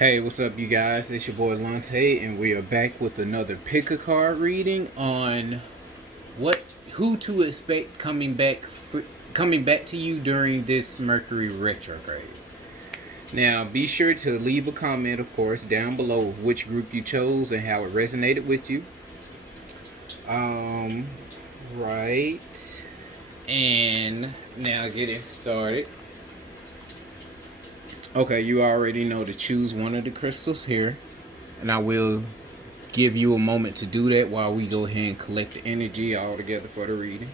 Hey, what's up, you guys? It's your boy Lante, and we are back with another pick a card reading on what who to expect coming back to you during this Mercury retrograde. Now, be sure to leave a comment, of course, down below of which group you chose and how it resonated with you. Um, right, and now getting started. Okay, you already know to choose one of the crystals here, and I will give you a moment to do that while we go ahead and collect the energy all together for the reading.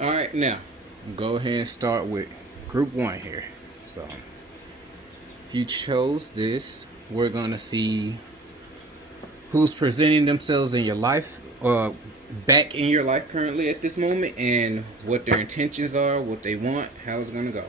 All right, now go ahead and start with group one here. So, if you chose this, we're gonna see who's presenting themselves in your life, back in your life currently at this moment, and what their intentions are, what they want, how it's gonna go.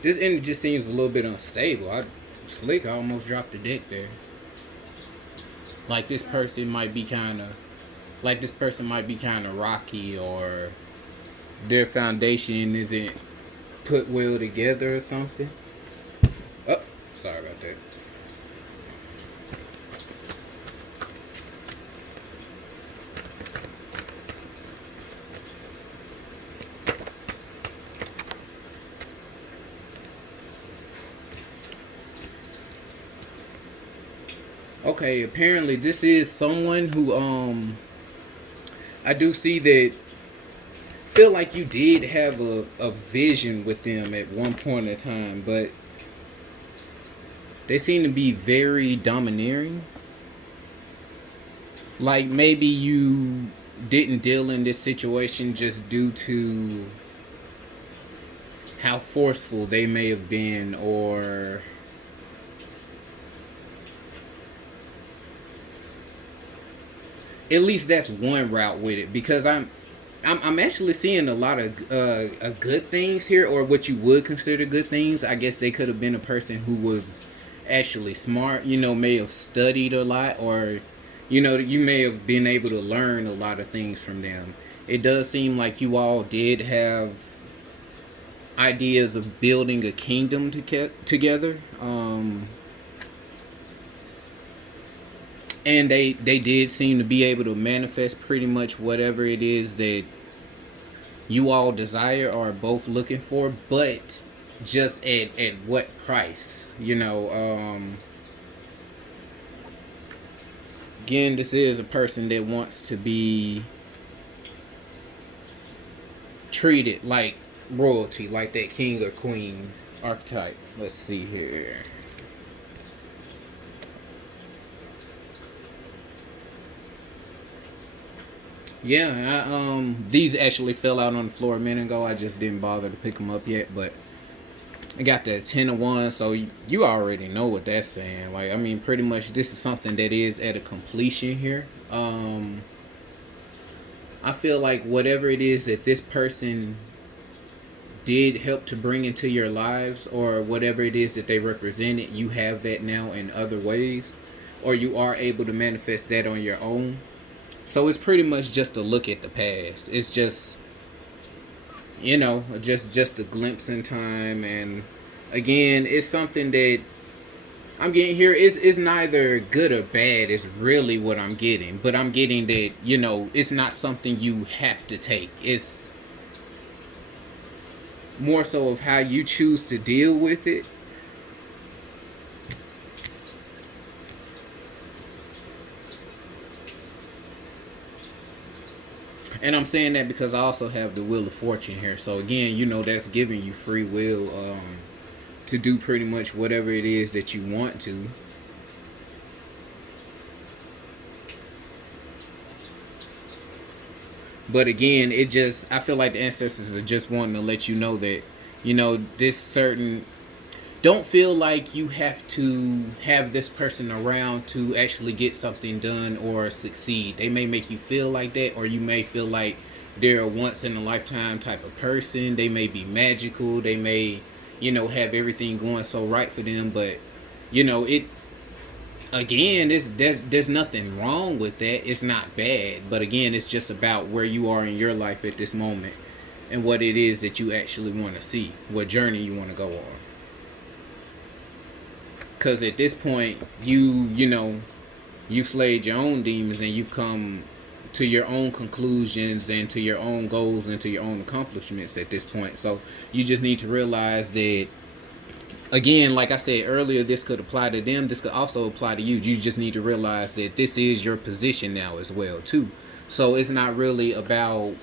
This energy just seems a little bit unstable. I almost dropped the deck there. Like this person might be kind of, rocky, or their foundation isn't put well together or something. Oh, sorry about that. Okay, apparently this is someone who I do see that feel like you did have a vision with them at one point in time, but they seem to be very domineering. Like maybe you didn't deal in this situation just due to how forceful they may have been, or at least that's one route with it, because I'm actually seeing a lot of good things here, or what you would consider good things. I guess they could have been a person who was actually smart, may have studied a lot, or you may have been able to learn a lot of things from them. It does seem like you all did have ideas of building a kingdom together. And they did seem to be able to manifest pretty much whatever it is that you all desire or are both looking for, but just at what price, again, this is a person that wants to be treated like royalty, like that king or queen archetype. Let's see here. Yeah, these actually fell out on the floor a minute ago. I just didn't bother to pick them up yet, but I got the 10 of 1, so you already know what that's saying. Like, I mean, pretty much this is something that is at a completion here. I feel like whatever it is that this person did help to bring into your lives, or whatever it is that they represented, you have that now in other ways, or you are able to manifest that on your own. So it's pretty much just a look at the past. It's just, just a glimpse in time. And again, it's something that I'm getting here is neither good or bad. It's really what I'm getting. But I'm getting that, it's not something you have to take. It's more so of how you choose to deal with it. And I'm saying that because I also have the Wheel of Fortune here. So again, that's giving you free will to do pretty much whatever it is that you want to. But again, I feel like the ancestors are just wanting to let you know that, this certain, don't feel like you have to have this person around to actually get something done or succeed. They may make you feel like that, or you may feel like they're a once in a lifetime type of person. They may be magical. They may, have everything going so right for them. But, it, again, there's nothing wrong with that. It's not bad. But again, it's just about where you are in your life at this moment and what it is that you actually want to see, what journey you want to go on. Because at this point, you've slayed your own demons and you've come to your own conclusions and to your own goals and to your own accomplishments at this point. So you just need to realize that, again, like I said earlier, this could apply to them. This could also apply to you. You just need to realize that this is your position now as well, too. So it's not really about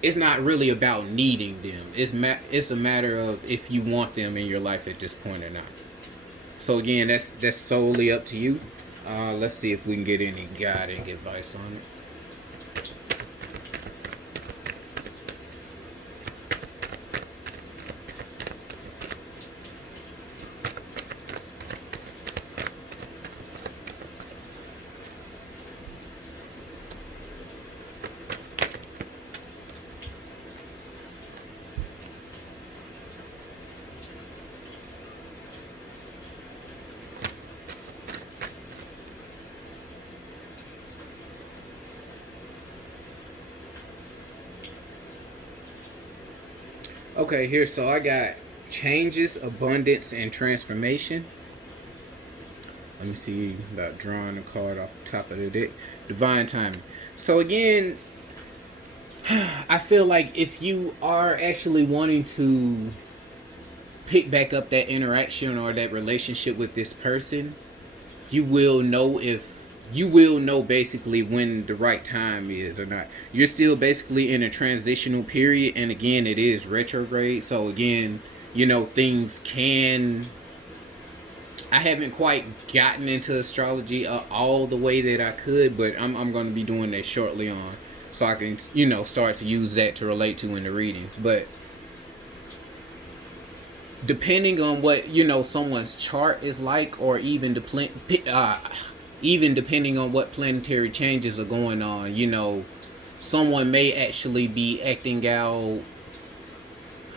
it's not really about needing them. It's a matter of if you want them in your life at this point or not. So again, that's solely up to you. Let's see if we can get any guiding advice on it. Okay, here, so I got changes, abundance, and transformation. Let me see about drawing a card off the top of the deck. Divine timing. So again, I feel like if you are actually wanting to pick back up that interaction or that relationship with this person, you will know basically when the right time is or not. You're still basically in a transitional period, and again, it is retrograde. So again, things can, I haven't quite gotten into astrology all the way that I could, but I'm going to be doing that shortly on, so I can start to use that to relate to in the readings. But depending on what someone's chart is like, or even even depending on what planetary changes are going on, someone may actually be acting out,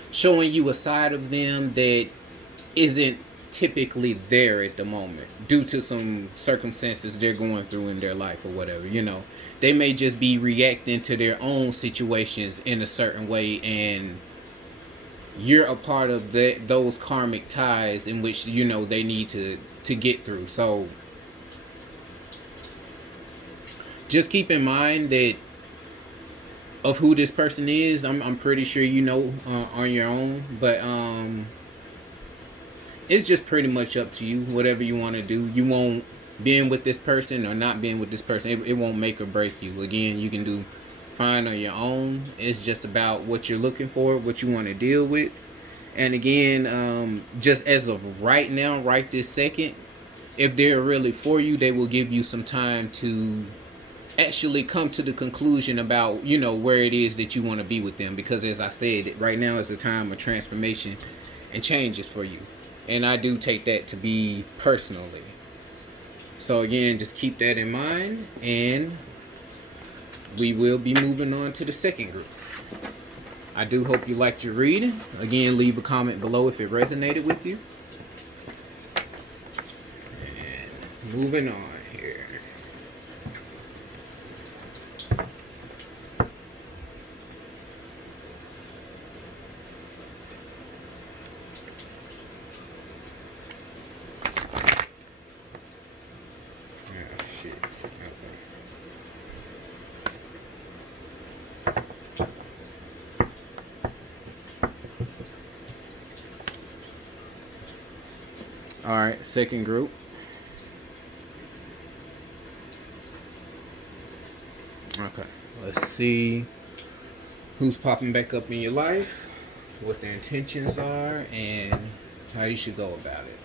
showing you a side of them that isn't typically there at the moment due to some circumstances they're going through in their life or whatever. They may just be reacting to their own situations in a certain way, and you're a part of those karmic ties in which they need to get through. So just keep in mind that of who this person is, I'm pretty sure on your own, but it's just pretty much up to you. Whatever you want to do, you won't, being with this person or not being with this person, it won't make or break you. Again, you can do fine on your own. It's just about what you're looking for, what you want to deal with. And again, just as of right now, right this second, if they're really for you, they will give you some time to actually come to the conclusion about where it is that you want to be with them, because as I said, right now is a time of transformation and changes for you, and I do take that to be personally. So again, just keep that in mind, and we will be moving on to the second group. I do hope you liked your reading. Again, leave a comment below if it resonated with you. And moving on here. Oh, shit. All right, second group. Okay, let's see who's popping back up in your life, what their intentions are, and how you should go about it.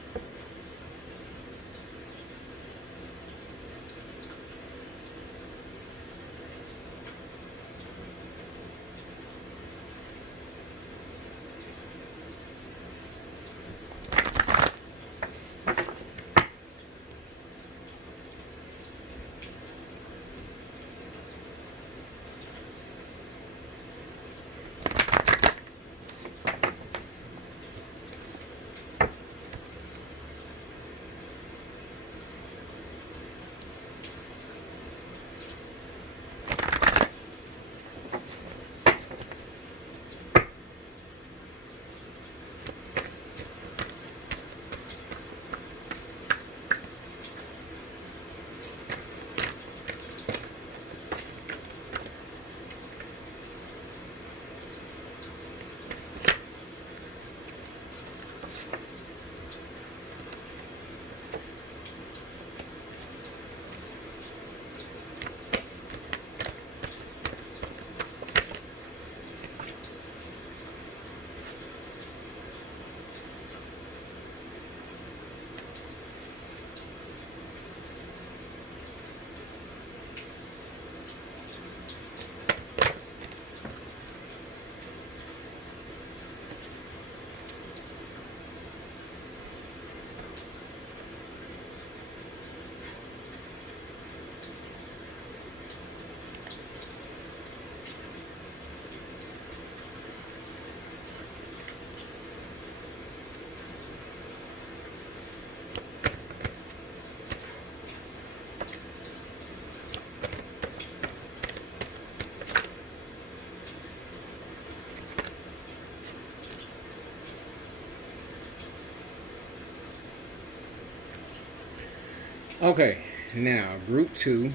Okay, now group 2.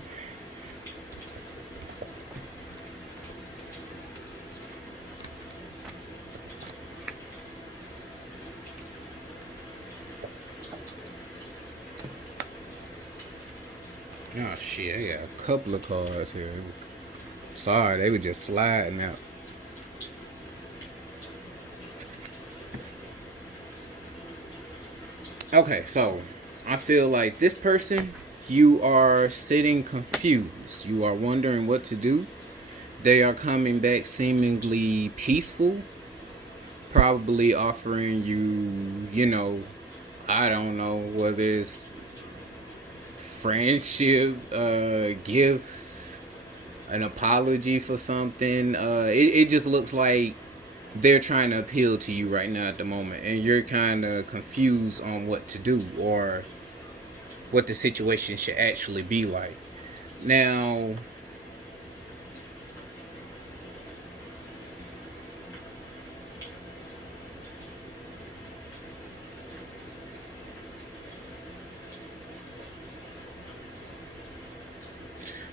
Oh shit, I got a couple of cards here. Sorry, they were just sliding out. Okay, so I feel like this person, you are sitting confused. You are wondering what to do. They are coming back seemingly peaceful, probably offering you, I don't know, whether it's friendship, gifts, an apology for something. It just looks like they're trying to appeal to you right now at the moment, and you're kind of confused on what to do or what the situation should actually be like. Now,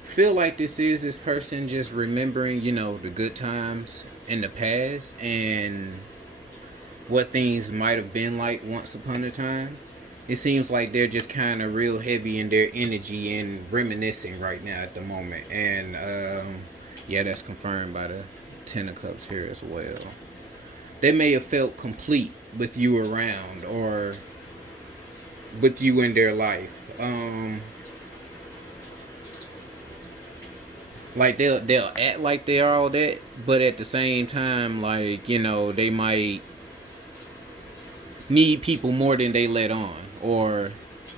feel like this person just remembering, the good times in the past and what things might have been like once upon a time. It seems like they're just kind of real heavy in their energy and reminiscing right now at the moment. And yeah, that's confirmed by the Ten of Cups here as well. They may have felt complete with you around or with you in their life. Like they'll act like they are all that, but at the same time, like, they might need people more than they let on, or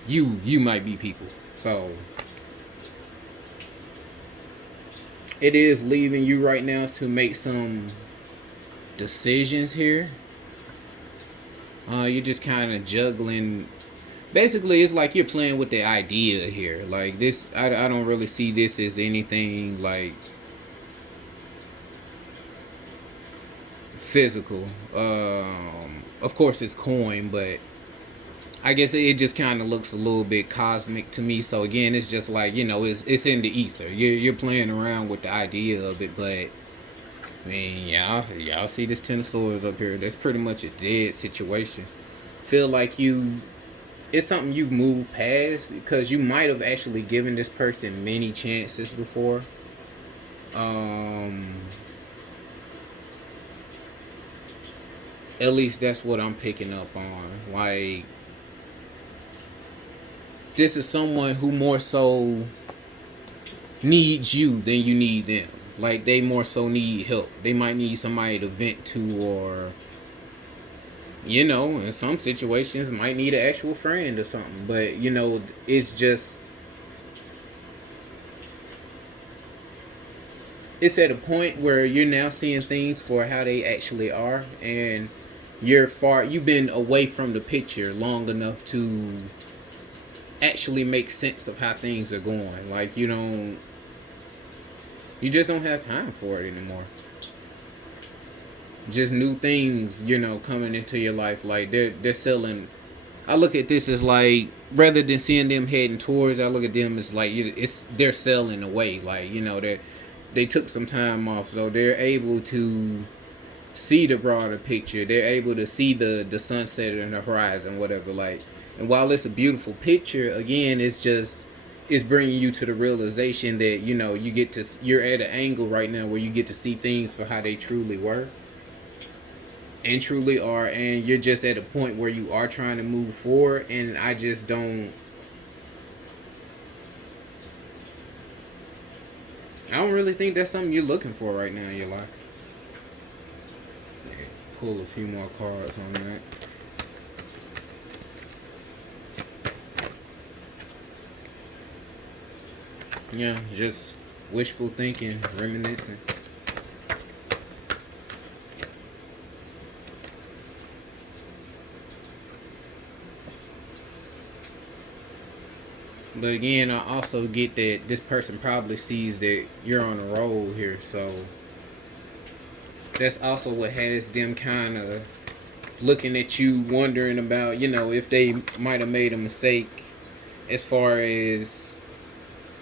you might be people. So it is leaving you right now to make some decisions here. You're just kind of juggling. Basically, it's like you're playing with the idea here. Like this, I don't really see this as anything like physical. Of course, it's coin, but I guess it just kind of looks a little bit cosmic to me. So again, it's just like, it's in the ether. You're playing around with the idea of it, but I mean, y'all see this Ten of Swords up here. That's pretty much a dead situation. Feel like it's something you've moved past because you might have actually given this person many chances before. At least that's what I'm picking up on. Like, this is someone who more so needs you than you need them. Like, they more so need help. They might need somebody to vent to, or in some situations might need an actual friend or something. But it's just, it's at a point where you're now seeing things for how they actually are, and you've been away from the picture long enough to actually make sense of how things are going. Like, you just don't have time for it anymore. Just new things, coming into your life. Like, they're selling. I look at this as like, rather than seeing them heading towards, I look at them as like, they're selling away. Like, they took some time off, so they're able to see the broader picture. They're able to see the sunset and the horizon, whatever. Like, and while it's a beautiful picture, again, it's bringing you to the realization that you're at an angle right now where you get to see things for how they truly were and truly are, and you're just at a point where you are trying to move forward. And I don't really think that's something you're looking for right now in your life. Yeah, pull a few more cards on that. Yeah, just wishful thinking, reminiscing. But again, I also get that this person probably sees that you're on a roll here, so that's also what has them kind of looking at you, wondering about, if they might have made a mistake as far as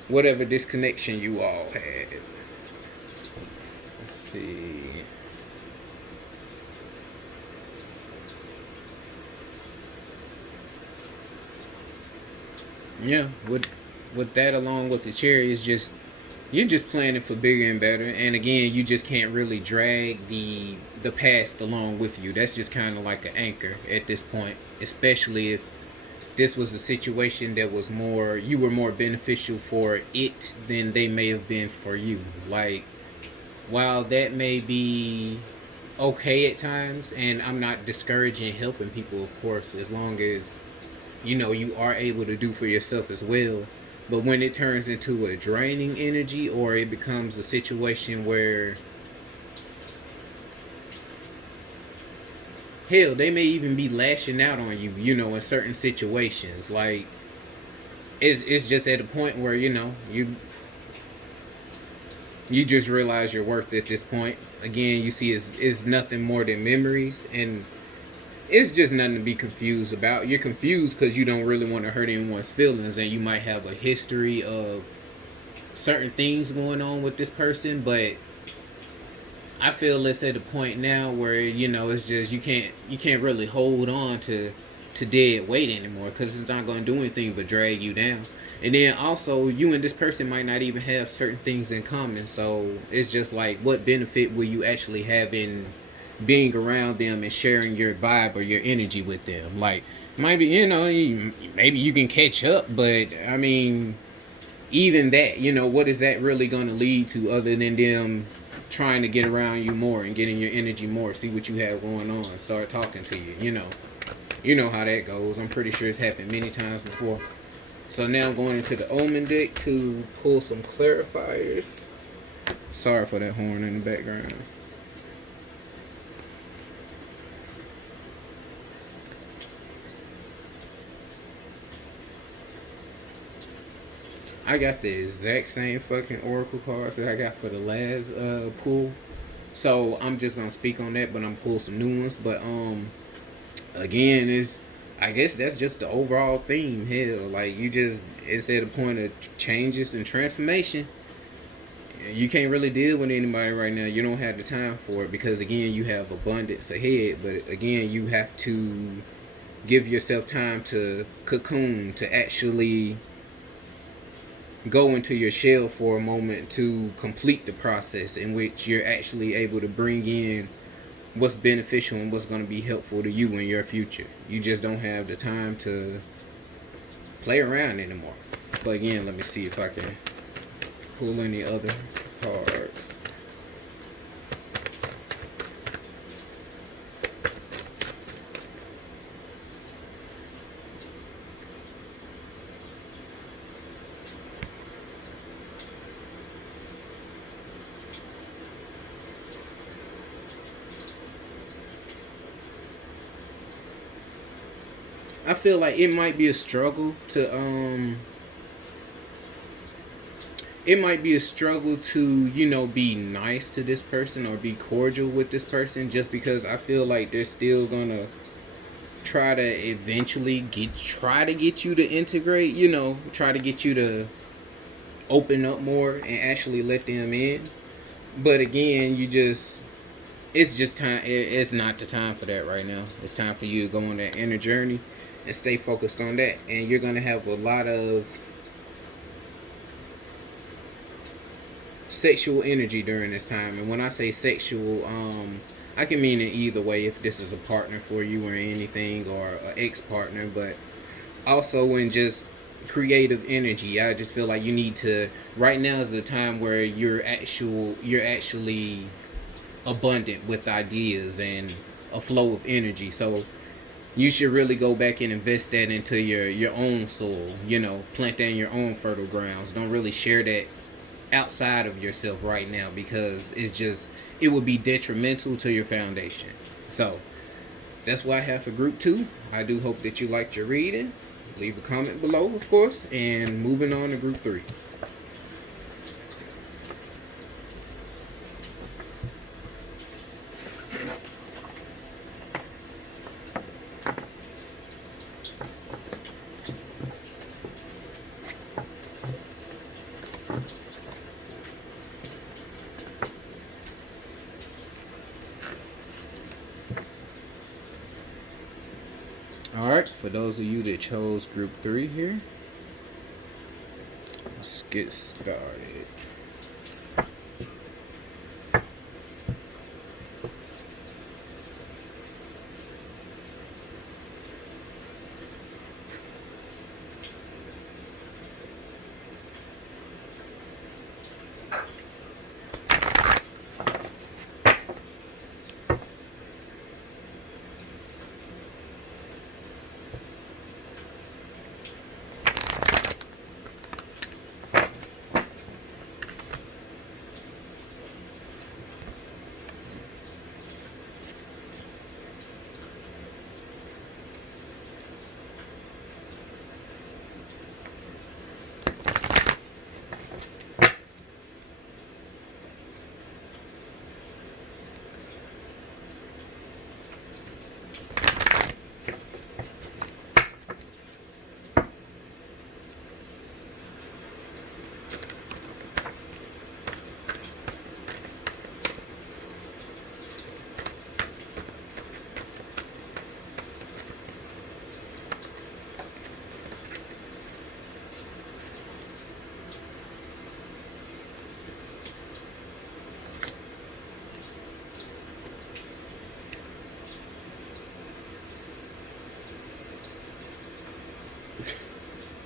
whatever disconnection you all had. Let's see. Yeah, with that, along with the cherry, is just, you're just planning for bigger and better. And again, you just can't really drag the past along with you. That's just kind of like an anchor at this point, especially if this was a situation that was you were more beneficial for it than they may have been for you. Like, while that may be okay at times, and I'm not discouraging helping people, of course, as long as you are able to do for yourself as well. But when it turns into a draining energy, or it becomes a situation where, hell, they may even be lashing out on you, in certain situations. Like, it's just at a point where, you just realize your worth at this point. Again, you see it's nothing more than memories, and it's just nothing to be confused about. You're confused because you don't really want to hurt anyone's feelings, and you might have a history of certain things going on with this person, but I feel it's at a point now where, it's just, you can't really hold on to dead weight anymore, because it's not going to do anything but drag you down. And then also, you and this person might not even have certain things in common, so it's just like, what benefit will you actually have in being around them and sharing your vibe or your energy with them? Like, maybe maybe you can catch up, but I mean, even that, what is that really going to lead to, other than them trying to get around you more and getting your energy more, see what you have going on, start talking to you? You know how that goes. I'm pretty sure it's happened many times before. So now I'm going into the Omen deck to pull some clarifiers. Sorry for that horn in the background. I got the exact same fucking oracle cards that I got for the last pull. So I'm just gonna speak on that, but I'm pull some new ones. But again, is I guess that's just the overall theme. Hell, like you just it's at a point of changes and transformation. You can't really deal with anybody right now. You don't have the time for it because again, you have abundance ahead. But again, you have to give yourself time to cocoon, to actually go into your shell for a moment to complete the process in which you're actually able to bring in what's beneficial and what's going to be helpful to you in your future. You just don't have the time to play around anymore. But again, let me see if I can pull any other cards. I feel like it might be a struggle to it might be a struggle to, you know, be nice to this person or be cordial with this person just because I feel like they're still gonna try to eventually try to get you to integrate, you know, try to get you to open up more and actually let them in. But again, it's just time. It's not the time for that right now. It's time for you to go on that inner journey and stay focused on that. And you're gonna have a lot of sexual energy during this time. And when I say sexual, I can mean it either way. If this is a partner for you or anything, or an ex-partner, but also in just creative energy. I just feel like you need to. Right now is the time where you're actually abundant with ideas and a flow of energy. So you should really go back and invest that into your own soul. You know, plant that in your own fertile grounds. Don't really share that outside of yourself right now because it would be detrimental to your foundation. So that's what I have for group 2. I do hope that you liked your reading. Leave a comment below, of course, and moving on to group 3. Alright, for those of you that chose group 3 here, let's get started.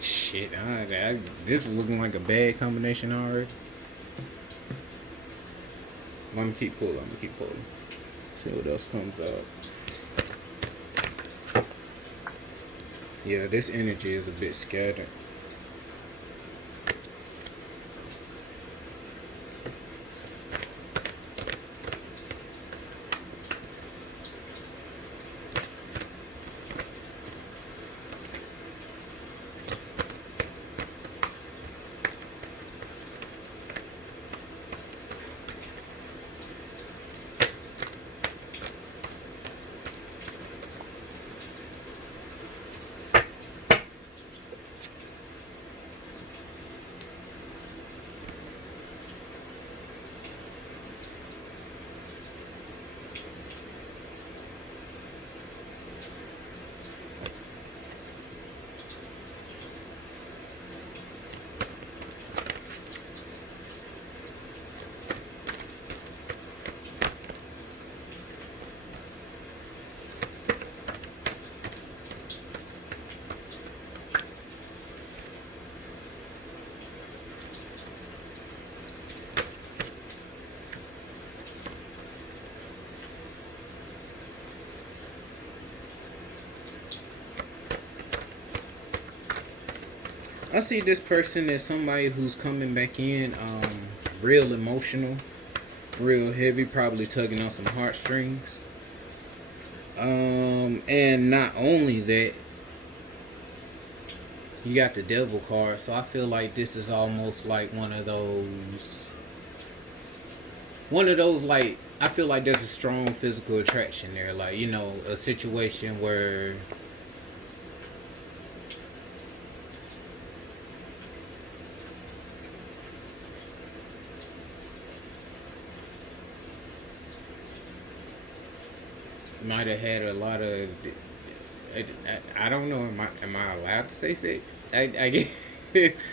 Shit, this is looking like a bad combination already. I'm gonna keep pulling. See what else comes up. Yeah, this energy is a bit scattered. I see this person as somebody who's coming back in, real emotional, real heavy, probably tugging on some heartstrings. And not only that, you got the devil card, so I feel like this is almost like one of those like I feel like there's a strong physical attraction there, like a situation where might have had a lot of. I don't know. Am I allowed to say sex? I get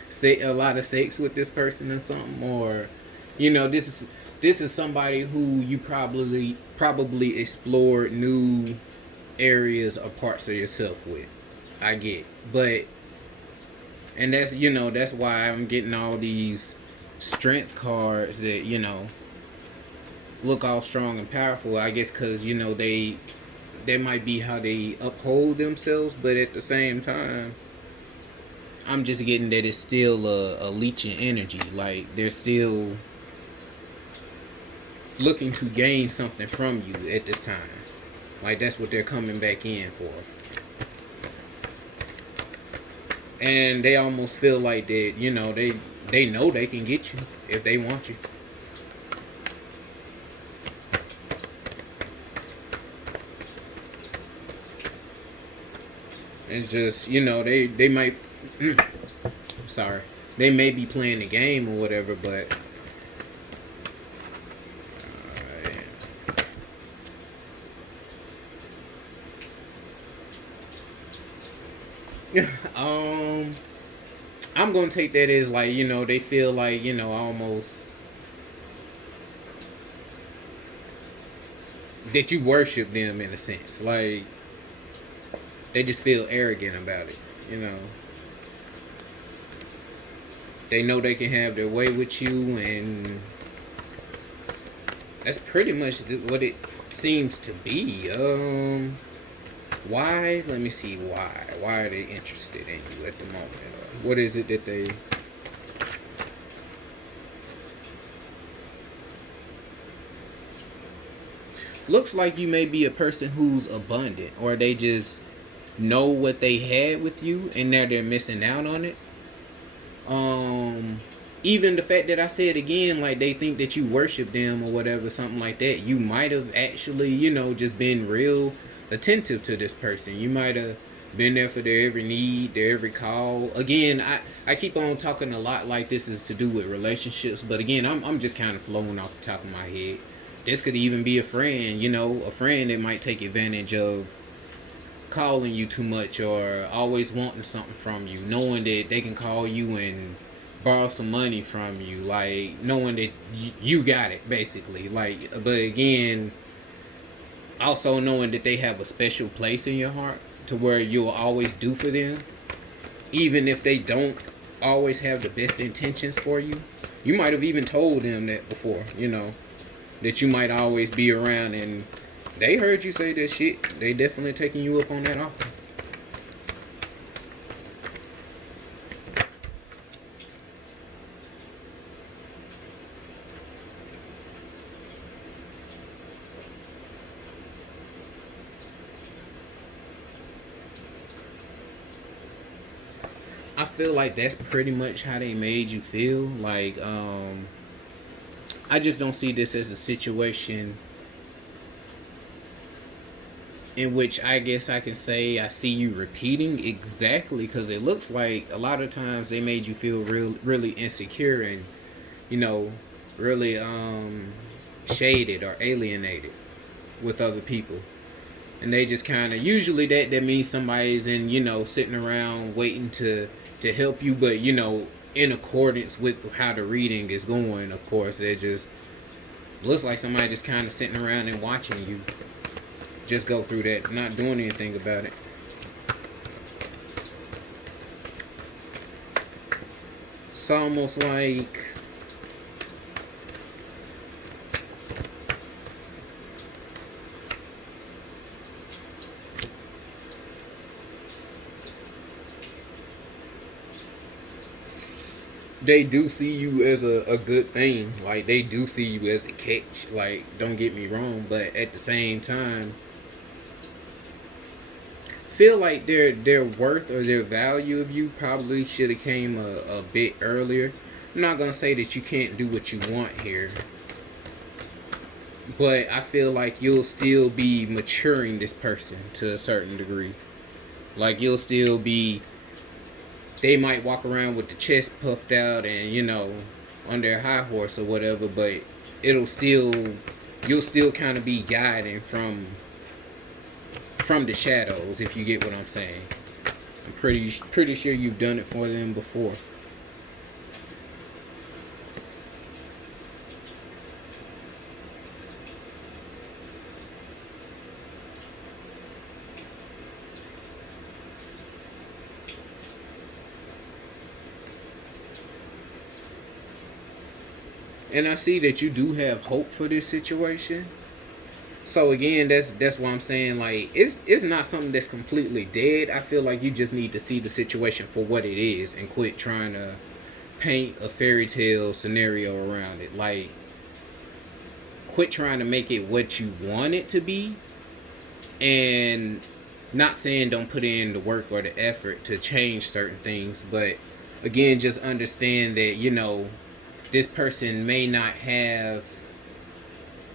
say a lot of sex with this person or something, or this is somebody who you probably explored new areas or parts of yourself with. I get, but and that's why I'm getting all these strength cards that look all strong and powerful. I guess because that might be how they uphold themselves, but at the same time, I'm just getting that it's still a leeching energy. Like they're still looking to gain something from you at this time. Like that's what they're coming back in for. And they almost feel like that, they know they can get you if they want you. It's just, they might sorry. They may be playing the game or whatever, but um I'm gonna take that as like, they feel like, almost that you worship them in a sense. Like they just feel arrogant about it, you know. They know they can have their way with you, and that's pretty much what it seems to be. Why? Let me see why. Why are they interested in you at the moment? What is it that they? Looks like you may be a person who's abundant, or they just know what they had with you, and now they're missing out on it. Um, Even the fact that I said again, like they think that you worship them or whatever, something like that. You might have actually, just been real attentive to this person. You might have been there for their every need, their every call. Again, I keep on talking a lot like this is to do with relationships, but again, I'm just kind of flowing off the top of my head. This could even be a friend, a friend that might take advantage of calling you too much or always wanting something from you, knowing that they can call you and borrow some money from you, like knowing that you got it basically. Like, but again, also knowing that they have a special place in your heart to where you'll always do for them, even if they don't always have the best intentions for you. You might have even told them that before, that you might always be around, and they heard you say that shit. They definitely taking you up on that offer. I feel like that's pretty much how they made you feel. Like, I just don't see this as a situation in which I guess I can say I see you repeating exactly, because it looks like a lot of times they made you feel really insecure and you know really shaded or alienated with other people, and they just kind of usually that means somebody's in sitting around waiting to help you, but in accordance with how the reading is going, of course it just looks like somebody just kind of sitting around and watching you just go through that, not doing anything about it. It's almost like they do see you as a good thing. Like, they do see you as a catch. Like, don't get me wrong, but at the same time, feel like their worth or their value of you probably should have came a bit earlier. I'm not gonna say that you can't do what you want here, but I feel like you'll still be maturing this person to a certain degree. Like, you'll still be. They might walk around with the chest puffed out and, on their high horse or whatever, but it'll still. You'll still kind of be guiding from the shadows, if you get what I'm saying. I'm pretty sure you've done it for them before. And I see that you do have hope for this situation. So again, that's why I'm saying, like, it's not something that's completely dead. I feel like you just need to see the situation for what it is and quit trying to paint a fairy tale scenario around it. Like, quit trying to make it what you want it to be, and not saying don't put in the work or the effort to change certain things, but again, just understand that, this person may not have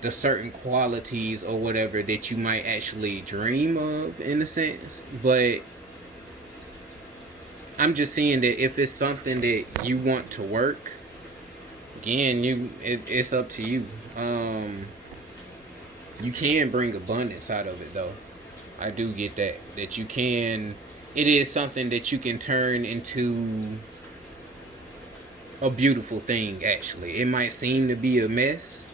the certain qualities or whatever that you might actually dream of, in a sense. But I'm just seeing that if it's something that you want to work, again, it's up to you. You can bring abundance out of it, though. I do get that you can. It is something that you can turn into a beautiful thing. Actually, it might seem to be a mess,